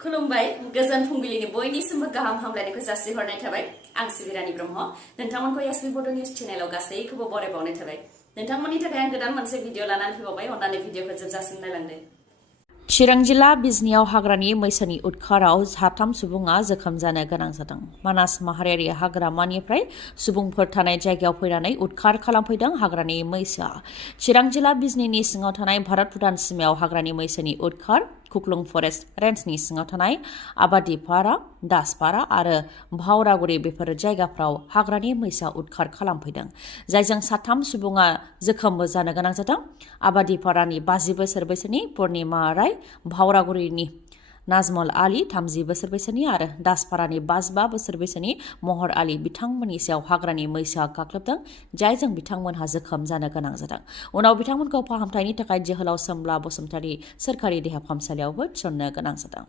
खुलुमबाय गोजोन फुंबिलिनि बयनिसिमबो गाहाम हामलायनायखौ जासिहरनाय थाबाय आं सिबि रानी ब्रह्म नोंथांमोनखौ एसबी बड निउज चेनेलाव गासैखौबो बरायबावनाय थाबाय नोंथांमोननि थाखाय आं गोदान मोनसे भिडिअ लानानै फैबावबाय अन्नानै भिडिअखौ जोबजासिम नायलांदो चिरां जिल्ला बिजनीयाव हाग्रानि मैसोनि उदखाराव साथाम सुबुङा जोखोम जानो गोनां जादों मानास माहारियारि हाग्रामानिफ्राय सुबुंफोर थानाय जायगायाव फैनानै उदखार खालामफैदों हाग्रानि मैसोआ चिरां जिल्ला बिजनीनि सिङाव थानाय भारत भुटान सीमायाव हाग्रानि मैसोनि उदखार खुख्लुं फरेस्ट रेन्जनि सिङाव थानाय आबादिपारा दासपारा आरो भावरागुरि बेफोर जायगाफ्राव हाग्रानि मैसोआ उदखार खालामफैदों जायजों साथाम सुबुङा जोखोमबो जानो गोनां जादों आबादिपारानि 50 बोसोर बैसोनि पूर्णिमा राय भावरागुरिनि नाजमल आली 30 बोसोर बैसोनि आरो दासपारानि 55 बोसोर बैसोनि महर आली बिथांमोननि सायाव हाग्रानि मैसोआ गाग्लोबदों जायजों बिथांमोनहा जोखोम जानो गोनां जादों उनाव बिथांमोनखौ फाहामथायनि थाखाय जोहोलाव सोमब्ला बसुमतारी सोरखारि देहा फाहामसालियावबो थिसननो गोनां जादों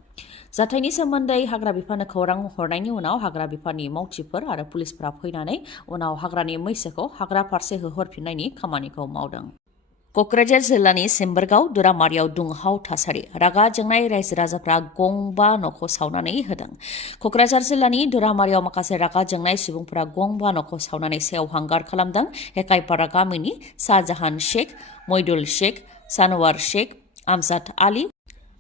जाथायनि सोमोन्दै हाग्रा बिफाननो खौरां हरनायनि उनाव हाग्रा बिफाननि मावथिफोर आरो पुलिसफोरा फैनानै उनाव हाग्रानि मैसोखौ हाग्रा फारसे होहरफिननायनि खामानिखौ मावदों कक्राझार जिल्लानि सिम्बोरगाव दुरामारियाव दुंहाव थासारि रागा जोंनाय रायजो राजाफ्रा गंबा न'खौ सावनानै होदों कक्राझार जिल्लानि दुरामारियाव माखासे रागा जोंनाय सुबुंफोरा गंबा न'खौ सावनानै सेवहांगार खालामदों हेकाइपारा गामिनि शाहजाहान शेख मइदुल शेख सानवार शेख आमजाद आली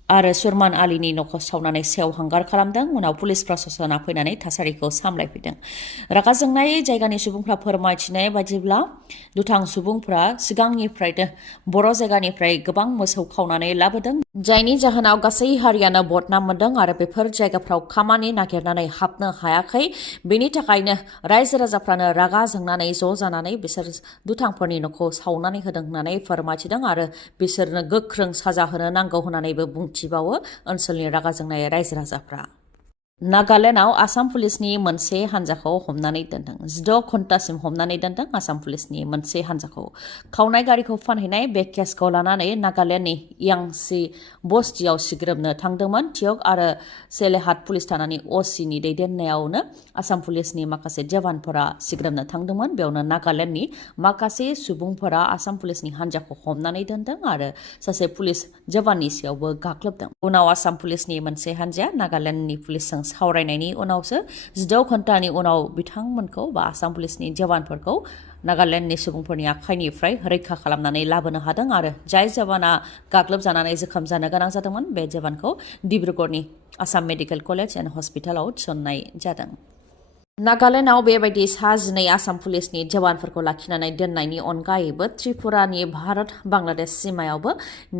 आरो सुरमान आलीनि न'खौ सावनानै सेवहांगार खालामदों उनाव पुलिस प्रशासना फैनानै थासारिखौ सामलायफैदों रागा जोंनाय जायगानि सुबुंफ्रा फोरमायथिनाय बायदिब्ला दुथां सुबुंफ्रा सिगांनिफ्रायनो बर' जायगानिफ्राय गोबां मोसौ खावनानै लाबोदों जायनि जाहोनाव गासै हारियानो बदनाम मोनदों आरो बेफोर जायगाफ्राव खामानि नागिरनानै हाबनो हायाखै बेनि थाखायनो रायजो राजाफ्रानो रागा जोंनानै ज' जानानै बिसोर दुथांफोरनि न'खौ सावनानै होदों होननानै फोरमायथिदों आरो बिसोरनो गोख्रों साजा होनो नांगौ होननानैबो बुंथिबावो ओनसोलनि रागा जोंनाय रायजो राजाफ्रा नागालेन्डआव आसाम पुलिसनि मोनसे हान्जाखौ हमनानै दोनदों 16 घन्टासिम हमनानै दोनदों आसाम पुलिसनि मोनसे हान्जाखौ खावनाय गारिखौ फानहैनाय बे केसखौ लानानै नागालेन्डनि यांसी बस्तियाव सिग्रोमनो थांदोंमोन थियक आरो सेलेहाट पुलिस थानानि असिनि दैदेननायावनो आसाम पुलिसनि माखासे जवानफोरा सिग्रोमनो थांदोंमोन बेयावनो नागालेन्डनि माखासे सुबुंफोरा आसाम पुलिसनि हान्जाखौ हमनानै दोनदों आरो सासे पुलिस जवाननि सायावबो गाग्लोबदों उनाव आसाम पुलिसनि मोनसे हान्जाया नागालेन्डनि पुलिसजों सावरायनायनि उनावसो 16 घन्टानि उनाव बिथांमोनखौ बा आसाम पुलिसनि जवानफोरखौ नागालेन्डनि सुबुंफोरनि आखाइनिफ्राय रैखा खालामनानै लाबोनो हादों आरो जाय जवाना गाग्लोबजानानै जोखोम जानो गोनां जादोंमोन बे जवानखौ डिब्रुगड़नि आसाम मेडिकेल कलेज एन्ड हस्पिटालाव थिसननाय जादों नागालेन्डआव बेबायदि 12 आसाम पुलिसनि जवानफोरखौ लाखिनानै दोननायनि अनगायैबो त्रिपुरानि भारत बांलादेश सीमायावबो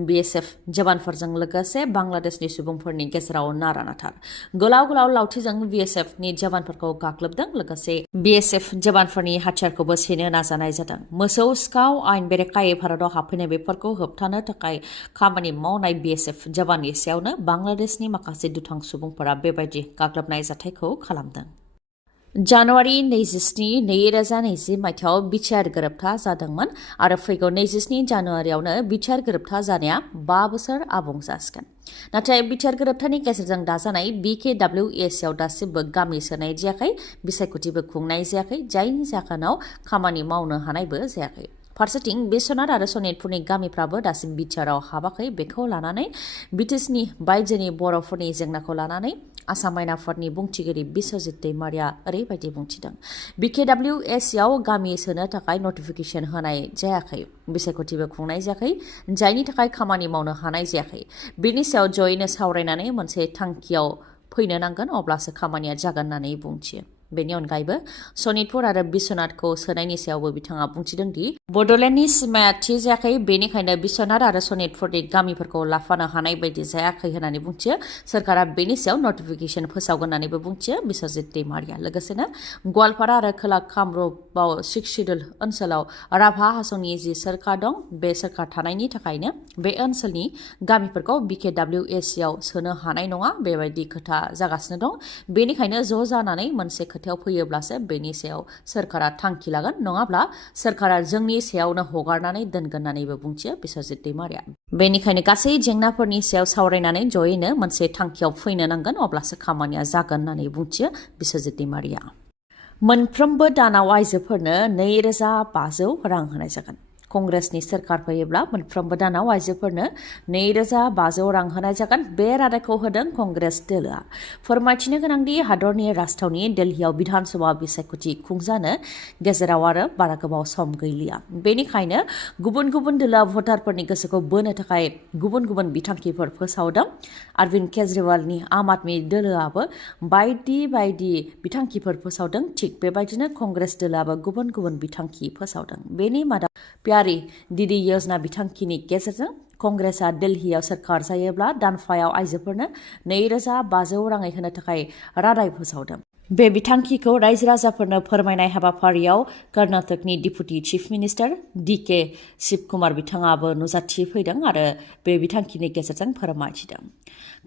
बीएसएफ जवानफोरजों लोगोसे बांलादेशनि सुबुंफोरनि गेजेराव नारानाथा गोलाव गोलाव लावथिजों बीएसएफनि जवानफोरखौ गाग्लोबदों लोगोसे बीएसएफ जवानफोरनि हाथियारखौबो सेनो नाजानाय जादों मोसौ सिखाव आयेन बेरेखायै भारताव हाबफैनाय बेफोरखौ होबथानो थाखाय खामानि मावनाय बीएसएफ जवाननि सायावनो बांलादेशनि माखासे दुथां सुबुंफोरा बेबायदि गाग्लोबनाय जाथायखौ खालामदों जानुवारि 27 2020 मायथाइयाव बिटिआर गोरोबथा जादोंमोन आरो फैगौ 27 जानुवारियावनो बिटिआर गोरोबथा जानाया 5 बोसोर आबुं जासिगोन नाथाय बिटिआर गोरोबथानि गेजेरजों दाजानाय BKWSआव दासिमबो गामि सोनाय जायाखै बिसायख'थिबो खुंनाय जायाखै जायनि जाहोनाव खामानि मावनो हानायबो जायाखै फारसेथिं बिश्वनाथ आरो सनितपुरनि गामिफ्राबो दासिम बिटिआरआव हाबाखै बेखौ लानानै बिटिसिनि बायजोनि बर'फोरनि जेंनाखौ लानानै आसाम आयेनाफोरनि बुंथिगिरि बिश्वजित दैमारिया ओरैबायदि बुंथिदों BKWSआव गामि सोनो थाखाय नटिफिकेसन होनाय जायाखै बिसायख'थिबो खुंनाय जायाखै जायनि थाखाय खामानि मावनो हानाय जायाखै बेनि सायाव जयैनो सावरायनानै मोनसे थांखियाव फैनो नांगोन अब्लासो खामानिया जागोन होननानै बुंथियो बेनि अनगायैबो सनितपुर आरो बिश्वनाथखौ सोनायनि सायावबो बिथाङा बुंथिदों दि बड'लेण्डनि सीमाया थि जायाखै बेनिखायनो बिश्वनाथ आरो सनितपुरनि गामिफोरखौ लाफानो हानाय बायदि जायाखै होननानै बुंथियो सोरखारा बेनि सायाव नटिफिकेसन फोसावगोन होननानैबो बुंथियो बिश्वजित दैमारिया लोगोसेनो गवालपारा आरो खोला कामरुपआव 6 शिडुल ओनसोलाव राभा हासंनि जि सोरखार दं बे सोरखार थानायनि थाखायनो बे ओनसोलनि गामिफोरखौ BKWSआव सोनो हानाय नङा बेबायदि खोथा जागासिनो दं बेनिखायनो ज' जानानै मोनसे खोथायाव फैयोब्लासो बेनि सायाव सोरखारा थांखि लागोन नङाब्ला सोरखारा जोंनि सायावनो हगारनानै दोनगोन होननानैबो बुंथियो बिश्वजित दैमारिया बेनिखायनो गासै जेंनाफोरनि सायाव सावरायनानै जयैनो मोनसे थांखियाव फैनो नांगोन अब्लासो खामानिया जागोन होननानै बुंथियो बिश्वजित दैमारिया मोनफ्रोमबो दानाव आइजोफोरनो 2500 रां होनाय जागोन कंग्रेसनि सोरखार फैयोब्ला मोनफ्रोमबो दानाव आइजोफोरनो 2,500 रां होनाय जागोन। बे रादायखौ होदों कंग्रेस दोलोआ। फोरमायथिनो गोनांदि हादरनि राजथावनि दिल्लीयाव विधानसभा बिसायख'थि खुंजानो गेजेराव आरो बारा गोबाव सम गैलिया। बेनिखायनो गुबुन गुबुन दोलोआ भटारफोरनि गोसोखौ बोनो थाखाय गुबुन गुबुन बिथांखिफोर फोसावदों। अरविंद केजरीवालनि आम आदमी दोलोआबो बायदि बायदि बिथांखिफोर फोसावदों। थिग बेबायदिनो कंग्रेस दोलोआबो गुबुन गुबुन बिथांखि फोसावदों। बेनि मादाव प्यारी दीदी योजना बिथांखिनि गेजेरजों कंग्रेसआ दिल्लीयाव सोरखार जायोब्ला दानफायाव आइजोफोरनो 2,500 राङै होनो थाखाय रादाय फोसावदों। बे बिथांखिखौ रायजो राजाफोरनो फोरमायनाय हाबाफारियाव कर्नाटकनि deputy chief minister DK Shivakumar बिथाङाबो नुजाथिफैदों आरो बे बिथांखिनि गेजेरजों फोरमायथिदों।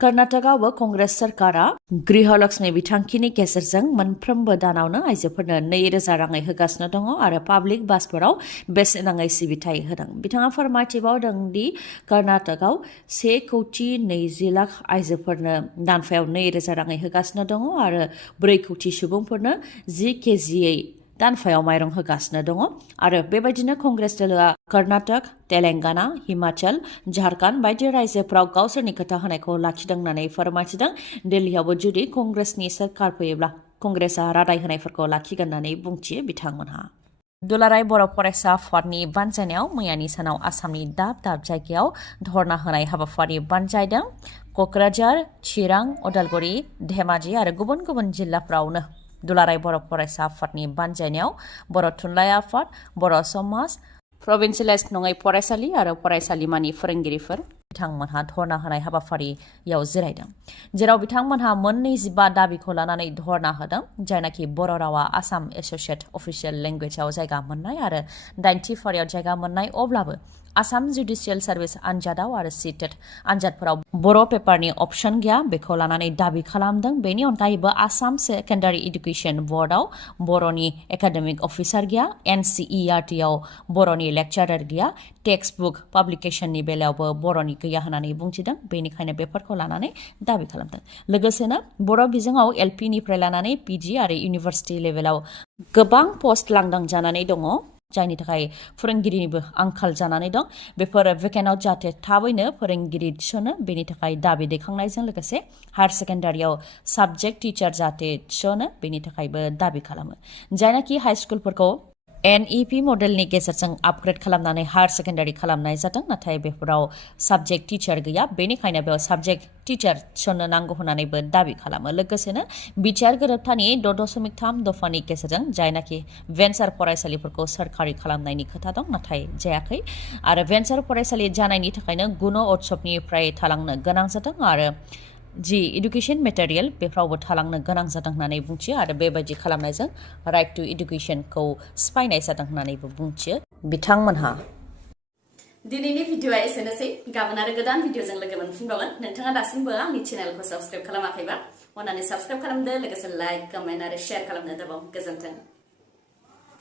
कर्नाटकआवबो कंग्रेस सोरखारा गृहलक्ष्मी बिथांखिनि गेजेरजों मोनफ्रोमबो दानावनो आइजोफोरनो 2,000 राङै होगासिनो दङ आरो पाब्लिक बासफोराव बेसेन नाङै सिबिथाय होदों। बिथाङा फोरमायथिबावदों दि कर्नाटकआव 1,20,20,000 आइजोफोरनो दानफायाव 2,000 राङै होगासिनो दङ आरो 4 कौटि सुबुंफोरनो 10 केजियै दानफायाव माइरं होगासिनो दङ आरो बेबायदिनो कंग्रेस दोलोआ कर्नाटक, तेलेंगाना, हिमाचल, झारखन्ड बायदि रायजोफोराव गावसोरनि खोथा होनायखौ लाखिदों होननानै फोरमायथिदों। दिल्लीयावबो जुदि कंग्रेसनि सोरखार फैयोब्ला कंग्रेसआ रादाय होनायफोरखौ लाखिगोन होननानै बुंथियो बिथांमोनहा। दुलाराय बर' फरायसा आफादनि बानजायनायाव मैयानि सानाव आसामनि दाब दाब जायगायाव धर्ना होनाय हाबाफारि बानजायदों। क'क्राझार, चिरां, उदालगुरि, धेमाजि आरो गुबुन गुबुन जिल्लाफ्रावनो दुलाराय बर' फरायसा आफादनि बानजायनायाव बर' थुनलाइ आफाद, बर' समाज, प्रभिन्सियेलाइज नङै फरायसालि आरो फरायसालिमानि फोरोंगिरिफोर बिथांमोनहा धर्ना होनाय हाबाफारियाव जिरायदों। जेराव बिथांमोनहा 25 दाबिखौ लानानै धर्ना होदों। जायनाखि बर' रावा आसाम एस'सिएट अफिसियेल लेंगुवेजआव जायगा मोननाय आरो 9थि फारियाव जायगा मोननाय, अब्लाबो आसाम जुडिशियेल सार्भिस आनजादाव आरो सीटेट आनजादफोराव बर' पेपारनि अपसन गैया। बेखौ लानानै दाबि खालामदों। बेनि अनगायैबो आसाम सेकेन्डारि इडुकेसन बोर्डआव बर'नि एकाडेमिक अफिसार गैया। NCERT आव बर'नि लेक्चारार गैया। टेक्सट बुक पाब्लिकेशननि बेलायावबो बर'नि गैया होननानै बुंथिदों। बेनिखायनो बेफोरखौ लानानै दाबि खालामदों। लोगोसेनो बर' बिजोङाव LP निफ्राय लानानै PG आरो इउनिभार्सिटि लेभेलाव गोबां पस्ट लांदां जानानै दङ। जायनि थाखाय फोरोंगिरिनिबो आंखाल जानानै दं। बेफोर भेकेन्टआव जाहाथे थाबैनो फोरोंगिरि थिसनो, बेनि थाखाय दाबि दैखांनायजों लोगोसे हायार सेकेन्डारियाव साबजेक्ट टिचार जाहाथे थिसनो, बेनि थाखायबो दाबि खालामो। जायनाखि हाइ स्कुलफोरखौ NEP मडेलनि गेजेरजों आपग्रेड खालामनानै हायार सेकेन्डारि खालामनाय जादों। नाथाय बेफोराव साबजेक्ट टिचार गैया। बेनिखायनो बेयाव साबजेक्ट टिचार थिसननो नांगौ होननानैबो दाबि खालामो। लोगोसेनो बिटिआर गोरोबथानि 6.3 दफानि गेजेरजों जायनाखि भेन्सार फरायसालिफोरखौ सोरखारि खालामनायनि खोथा दं, नाथाय जायाखै आरो भेन्सार फरायसालि जानायनि थाखायनो गुण उत्सबनिफ्राय थालांनो गोनां जादों आरो जि इडुकेसन मेटेरियेल बेफ्रावबो थालांनो गोनां जादों होननानै बुंथियो आरो बेबायदि खालामनायजों राइट टु इडुकेसनखौ सिफायनाय जादों होननानैबो बुंथियो बिथांमोनहा। दिनैनि भिडिअआ एसेनोसै। गाबोन आरो गोदान भिडिअजों लोगो मोनफिनबावगोन। नोंथाङा दासिमबो आंनि चेनेलखौ साबस्क्राइब खालामाखैबा अन्नानै साबस्क्राइब खालामदो। लोगोसे लाइक, कमेन्ट आरो शेयार खालामनो दाबाव। गोजोन्थों।